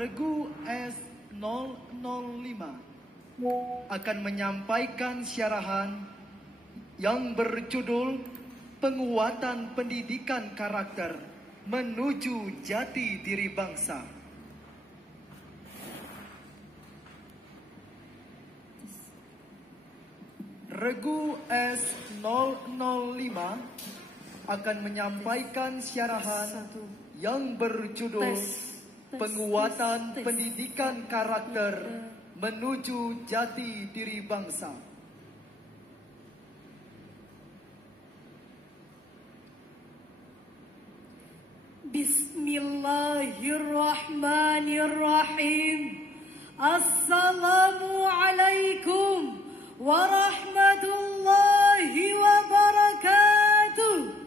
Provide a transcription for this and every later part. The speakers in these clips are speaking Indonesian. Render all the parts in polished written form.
Regu S005 akan menyampaikan syarahan yang berjudul Penguatan Pendidikan Karakter Menuju Jati Diri Bangsa. Regu S005 akan menyampaikan syarahan yang berjudul Penguatan Pendidikan Karakter Menuju Jati Diri Bangsa. Bismillahirrahmanirrahim. Assalamualaikum warahmatullahi wabarakatuh.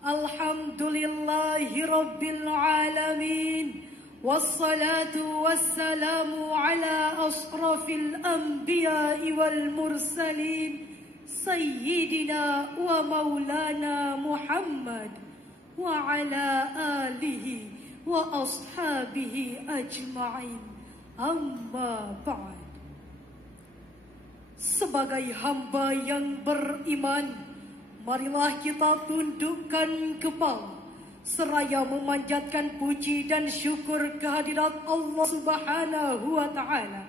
Alhamdulillahi rabbil alamin. Wassalatu wassalamu ala asrafil anbiya'i wal mursalin, Sayyidina wa maulana Muhammad wa ala alihi wa ashabihi ajma'in. Amma ba'd. Sebagai hamba yang beriman, marilah kita tundukkan kepala seraya memanjatkan puji dan syukur kehadirat Allah Subhanahu wa Ta'ala.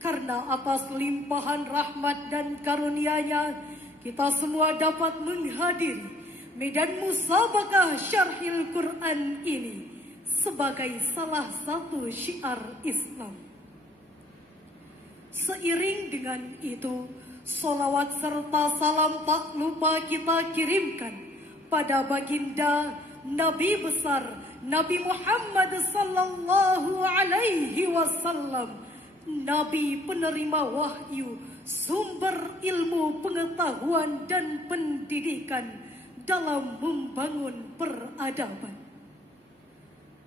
Karena atas limpahan rahmat dan karunia-Nya, kita semua dapat menghadiri medan musabaqah syarhil Quran ini sebagai salah satu syiar Islam. Seiring dengan itu, solawat serta salam tak lupa kita kirimkan pada baginda Nabi besar Nabi Muhammad sallallahu alaihi wasallam, Nabi penerima wahyu, sumber ilmu, pengetahuan dan pendidikan dalam membangun peradaban.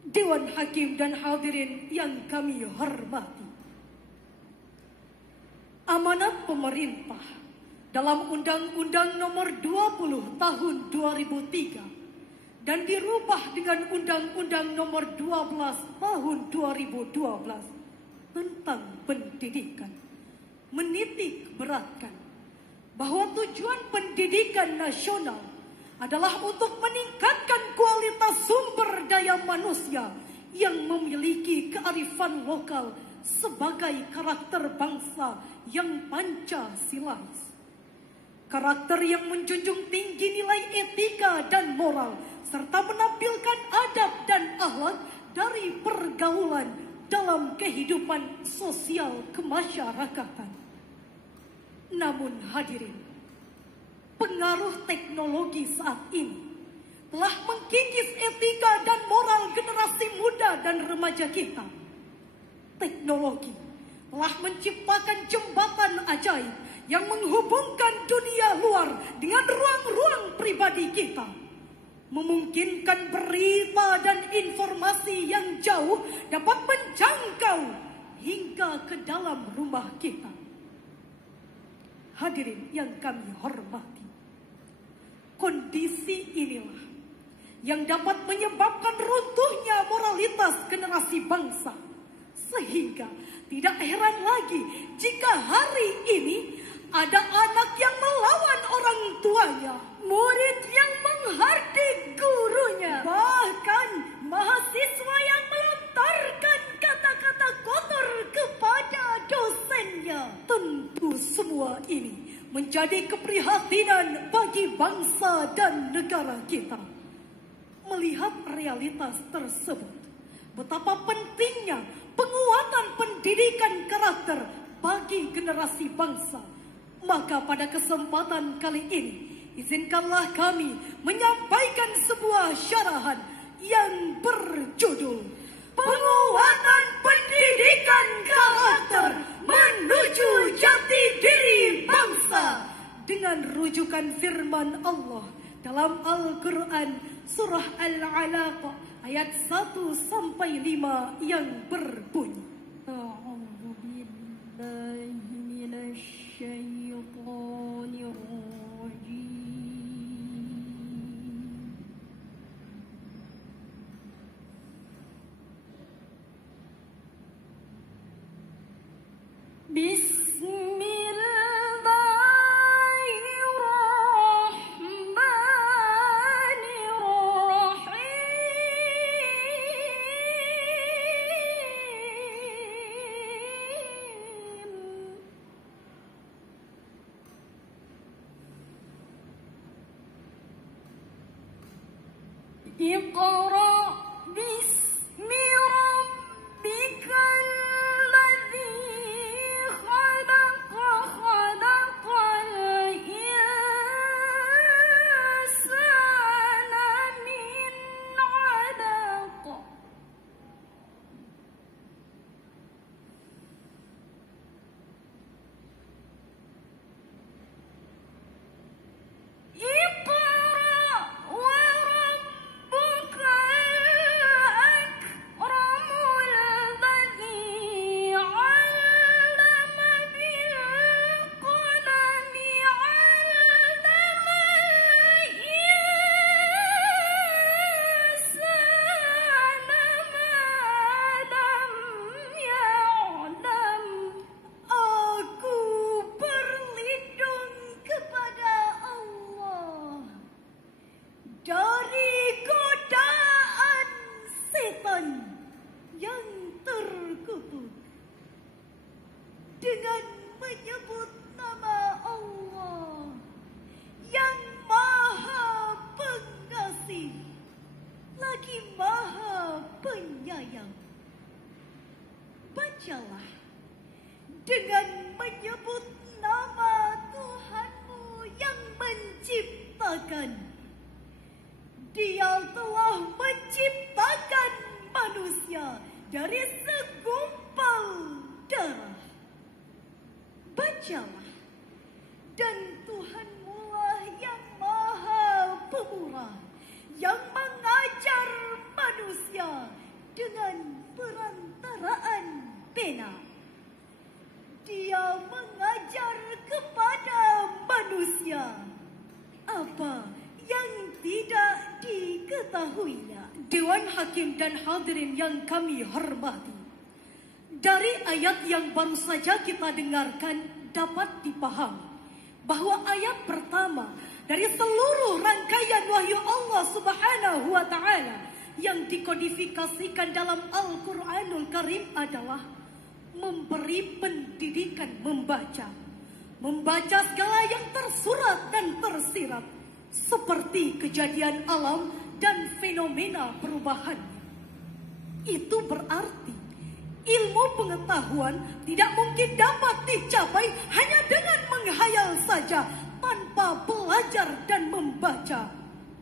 Dewan Hakim dan hadirin yang kami hormati, amanat pemerintah dalam Undang-Undang Nomor 20 Tahun 2003 dan dirubah dengan Undang-Undang Nomor 12 Tahun 2012 tentang pendidikan menitik beratkan bahwa tujuan pendidikan nasional adalah untuk meningkatkan kualitas sumber daya manusia yang memiliki kearifan lokal sebagai karakter bangsa yang Pancasilais. Karakter yang menjunjung tinggi nilai etika dan moral serta menampilkan adab dan akhlak dari pergaulan dalam kehidupan sosial kemasyarakatan. Namun hadirin, pengaruh teknologi saat ini telah mengkikis etika dan moral generasi muda dan remaja kita. Teknologi telah menciptakan jembatan ajaib yang menghubungkan dunia luar dengan ruang-ruang pribadi kita, memungkinkan berita dan informasi yang jauh dapat menjangkau hingga ke dalam rumah kita. Hadirin yang kami hormati, kondisi inilah yang dapat menyebabkan runtuhnya moralitas generasi bangsa, sehingga tidak heran lagi jika hari ini ada anak yang melawan orang tuanya, murid yang menghardik gurunya, bahkan mahasiswa yang melontarkan kata-kata kotor kepada dosennya. Tentu semua ini menjadi keprihatinan bagi bangsa dan negara kita. Melihat realitas tersebut, betapa pentingnya penguatan pendidikan karakter bagi generasi bangsa, maka pada kesempatan kali ini, izinkanlah kami menyampaikan sebuah syarahan yang berjudul Penguatan Pendidikan Karakter Menuju Jati Diri Bangsa, dengan rujukan firman Allah dalam Al-Quran Surah Al-Alaq ayat 1-5 yang berbunyi, A'udzu billahi minasy syaithanir rajim. Iqra bismi rabbikal ladzi khalaqa khalaqal insana min 'alaq. Dari godaan setan yang terkutuk dengan menyebut nama Allah yang Maha Pengasih lagi Maha Penyayang. Bacalah dengan menyebut nama Tuhanmu yang menciptakan. Dia telah menciptakan manusia dari segumpal darah. Bacalah, dan Tuhanmu lah yang Maha Pemurah, yang mengajar manusia dengan perantaraan pena. Dia mengajar kepada manusia apa yang tidak diketahuinya. Dewan Hakim dan hadirin yang kami hormati, dari ayat yang baru saja kita dengarkan dapat dipahami bahwa ayat pertama dari seluruh rangkaian wahyu Allah Subhanahu wa Ta'ala yang dikodifikasikan dalam Al-Quranul Karim adalah memberi pendidikan membaca. Membaca segala yang tersurat dan tersirat, seperti kejadian alam dan fenomena perubahan. Itu berarti ilmu pengetahuan tidak mungkin dapat dicapai hanya dengan menghayal saja tanpa belajar dan membaca,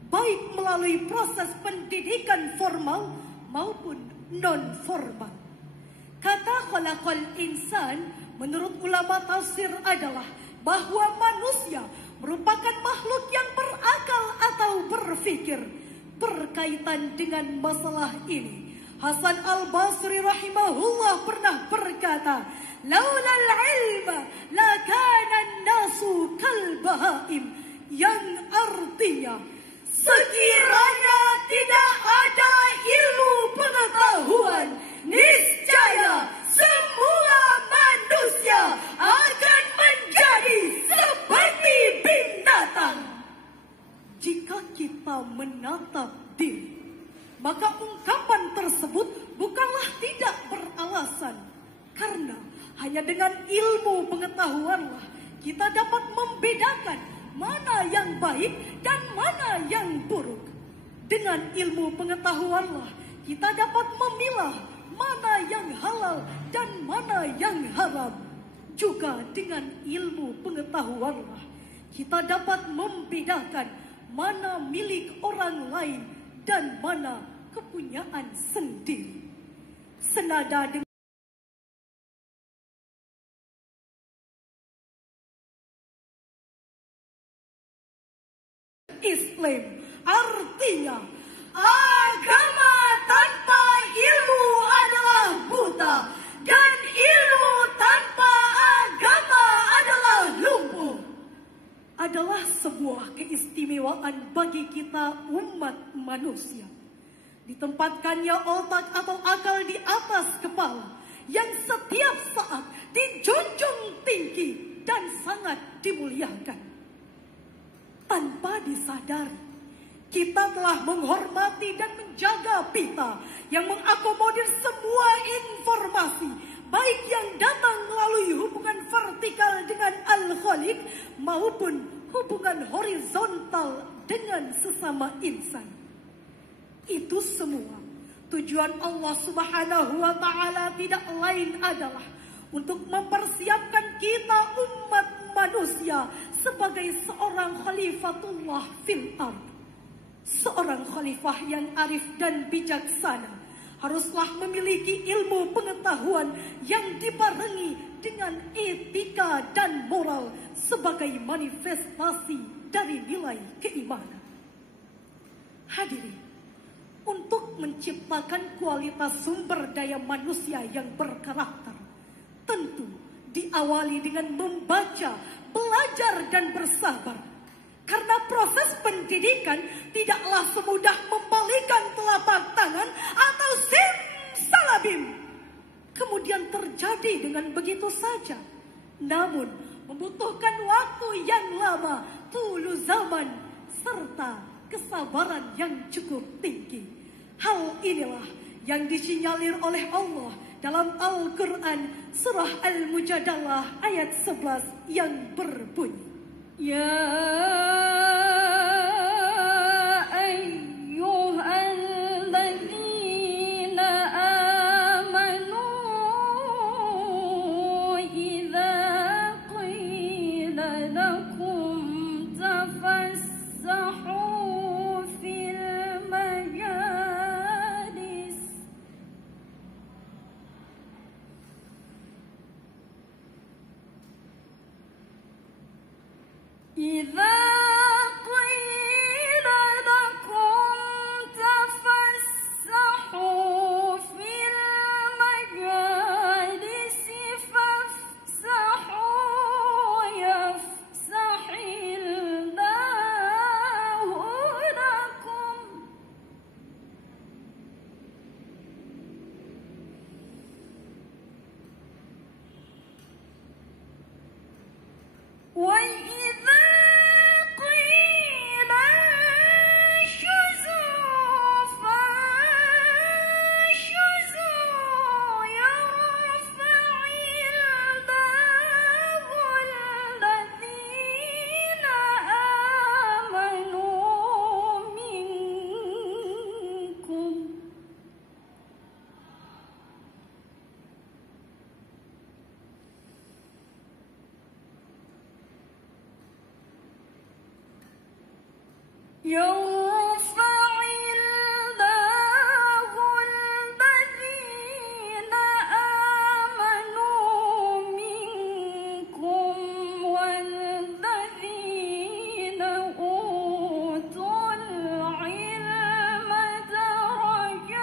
baik melalui proses pendidikan formal maupun non-formal. Kata khalaqal insan menurut ulama tafsir adalah bahwa manusia merupakan makhluk yang berakal atau berfikir. Berkaitan dengan masalah ini, Hasan Al-Basri rahimahullah pernah berkata, "Laulal ilma lakana an-nasu kal bahaim," yang artinya sekiranya tidak ada ilmu pengetahuan, niscaya semua manusia akan menjadi seperti binatang. Jika kita menatap diri, maka ungkapan tersebut bukanlah tidak beralasan. Karena hanya dengan ilmu pengetahuanlah kita dapat membedakan mana yang baik dan mana yang buruk. Dengan ilmu pengetahuanlah kita dapat memilah mana yang halal dan mana yang haram. Juga dengan ilmu pengetahuanlah kita dapat membedakan mana milik orang lain dan mana kepunyaan sendiri. Senada dengan Islam, artinya agama tanpa ilmu adalah buta, dan ilmu tanpa agama adalah lumpuh. Adalah sebuah keistimewaan bagi kita umat manusia. Ditempatkannya otak atau akal di atas kepala yang setiap saat dijunjung tinggi dan sangat dimuliakan. Tanpa disadari, kita telah menghormati dan menjaga pita yang mengakomodir semua informasi, baik yang datang melalui hubungan vertikal dengan Al-Khaliq maupun hubungan horizontal dengan sesama insan. Itu semua tujuan Allah Subhanahu wa Ta'ala tidak lain adalah untuk mempersiapkan kita umat manusia sebagai seorang khalifatullah fil ard. Seorang khalifah yang arif dan bijaksana haruslah memiliki ilmu pengetahuan yang dibarengi dengan etika dan moral sebagai manifestasi dari nilai keimanan. Hadirin, untuk menciptakan kualitas sumber daya manusia yang berkarakter, tentu diawali dengan membaca, belajar, dan bersabar. Karena proses pendidikan tidaklah semudah membalikan telapak tangan atau simsalabim kemudian terjadi dengan begitu saja. Namun membutuhkan waktu yang lama, tulu zaman, serta kesabaran yang cukup tinggi. Hal inilah yang disinyalir oleh Allah dalam Al-Quran surah Al-Mujadalah ayat 11 yang berbunyi, Ya ayyuhalladzina amanu idza qila lakum tafassahu إذا قيل لكم تفسحوا في المجالس فافسحوا يفسح الله لكم وإذا يرفع الله الذين آمنوا منكم والذين أوتوا العلم درجات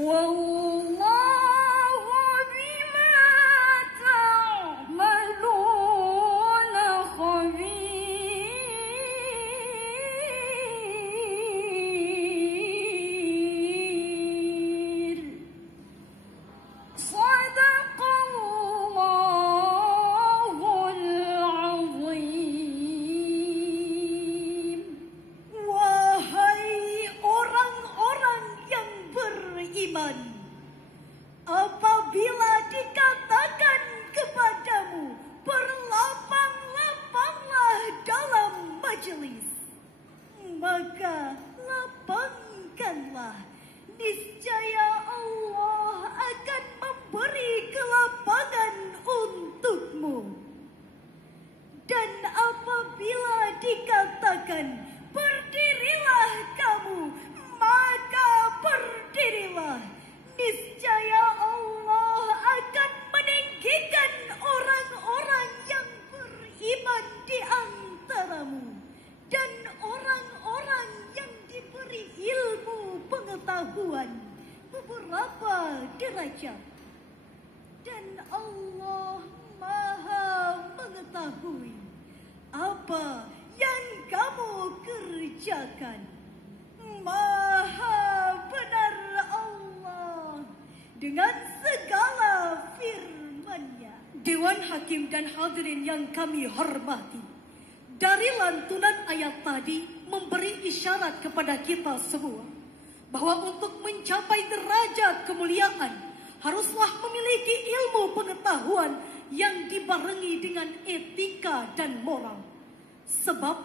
والله بما تعملون خبير صدق الله العظيم. Wahai orang-orang yang beriman, apabila dikatakan kepadamu berlapang-lapanglah dalam majelis, maka lapangkanlah. Niscaya Allah akan memberi kelapangan untukmu. Dan apabila dikatakan berdirilah kamu, maka berdirilah. Niscaya Allah akan meninggikan orang-orang yang beriman di antaramu dan orang-orang yang diberi ilmu pengetahuan beberapa derajat. Dan Allah Maha mengetahui apa yang kamu kerjakan. Maha benar Allah dengan segala firman-Nya. Dewan Hakim dan hadirin yang kami hormati, dari lantunan ayat tadi memberi isyarat kepada kita semua bahwa untuk mencapai derajat kemuliaan haruslah memiliki ilmu pengetahuan yang dibarengi dengan etika dan moral. Sebab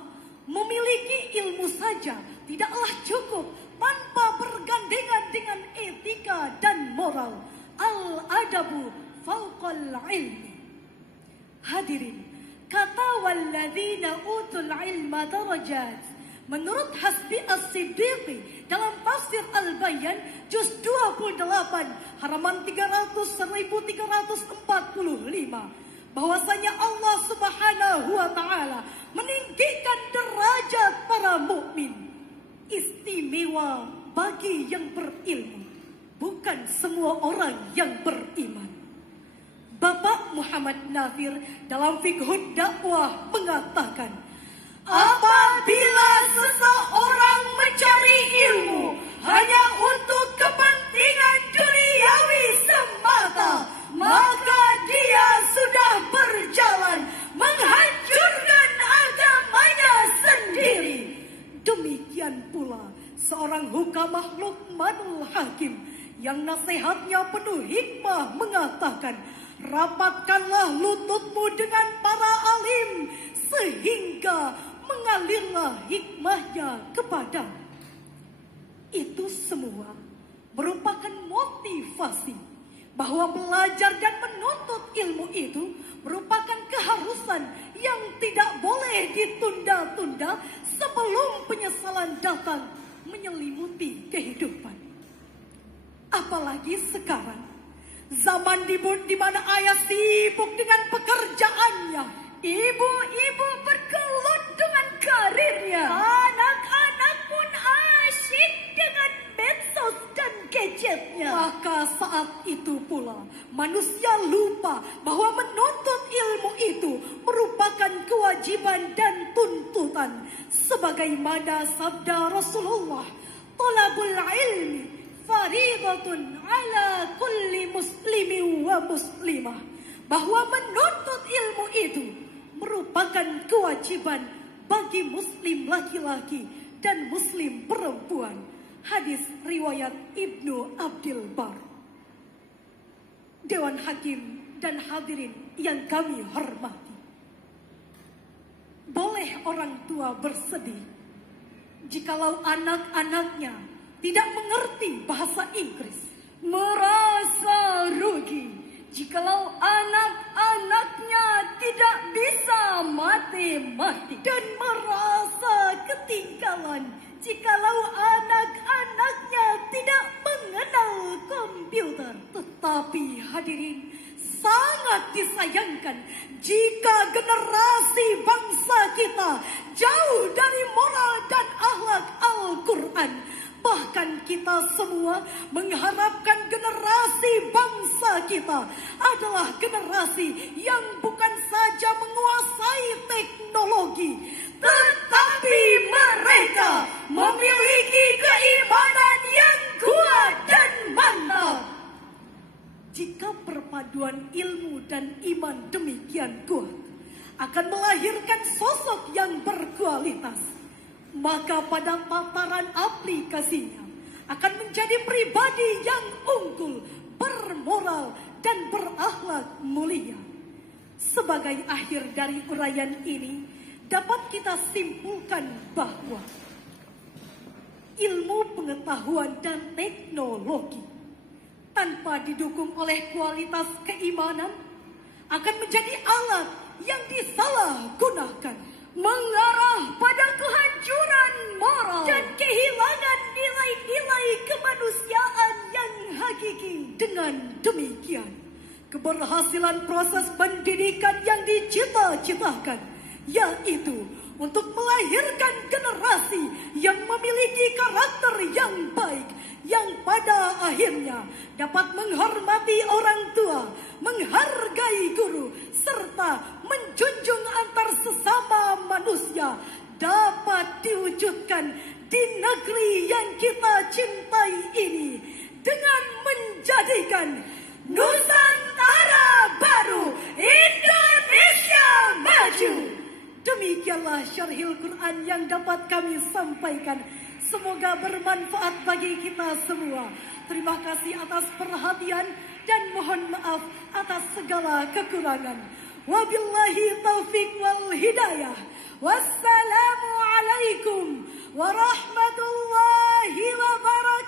memiliki ilmu saja tidaklah cukup tanpa bergandengan dengan etika dan moral. Al-adabu fawqal ilmi. Hadirin, kata walladzina utul ilma darajat, menurut Hasbi As-Siddiqi dalam tafsir Al-Bayan juz 28 halaman 1345, bahwasanya Allah Subhanahu wa taala meninggikan derajat para mukmin. Istimewa bagi yang berilmu, bukan semua orang yang beriman. Bapak Muhammad Nafir dalam Fiqhud Dakwah mengatakan, apabila seseorang mencari ilmu hanya untuk kepentingan duniawi semata, maka dia sudah berjalan menghancurkan agamanya sendiri. Demikian pula seorang hukamah Luqmanul Hakim yang nasihatnya penuh hikmah mengatakan, rapatkanlah lututmu dengan para alim sehingga mengalirlah hikmahnya kepada. Itu semua merupakan motivasi bahwa belajar dan menuntut ilmu itu merupakan keharusan yang tidak boleh ditunda-tunda sebelum penyesalan datang menyelimuti kehidupan. Apalagi sekarang, zaman di mana ayah sibuk dengan pekerjaannya, ibu-ibu bergelut dengan karirnya, anak-anak pun asyik dengan medsos dan gadgetnya. Maka saat itu pula manusia lupa bahwa menuntut ilmu itu merupakan kewajiban dan tuntutan, sebagaimana sabda Rasulullah, talabul ilmi faridatun ala kulli muslimin wa muslimah, bahwa menuntut ilmu itu merupakan kewajiban bagi muslim laki-laki dan muslim perempuan. Hadis riwayat Ibnu Abdul Bar. Dewan Hakim dan hadirin yang kami hormati, boleh orang tua bersedih jikalau anak-anaknya tidak mengerti bahasa Inggris, merasa rugi jikalau anak-anaknya tidak bisa matematik, dan merasa ketinggalan jikalau anak-anaknya tidak mengenal komputer. Tetapi hadirin, sangat disayangkan jika generasi bangsa kita jauh dari moral dan akhlak Al-Quran. Bahkan kita semua mengharapkan generasi bangsa kita adalah generasi yang bukan saja menguasai teknologi, tetapi mereka memiliki keimanan yang kuat dan mantap. Jika perpaduan ilmu dan iman demikian kuat akan melahirkan sosok yang berkualitas, maka pada tataran aplikasinya akan menjadi pribadi yang unggul, bermoral, dan berakhlak mulia. Sebagai akhir dari uraian ini, dapat kita simpulkan bahwa ilmu pengetahuan dan teknologi tanpa didukung oleh kualitas keimanan akan menjadi alat yang disalahgunakan, mengarah pada kehancuran moral dan kehilangan nilai-nilai kemanusiaan yang hakiki. Dengan demikian, keberhasilan proses pendidikan yang dicita-citakan, yaitu untuk melahirkan generasi yang memiliki karakter yang baik, yang pada akhirnya dapat menghormati orang tua, menghargai guru, serta menjunjung antar sesama manusia, dapat diwujudkan di negeri yang kita cintai ini dengan menjadikan sampaikan. Semoga bermanfaat bagi kita semua. Terima kasih atas perhatian dan mohon maaf atas segala kekurangan. Wabillahi taufiq wal hidayah. Wassalamualaikum warahmatullahi wabarakatuh.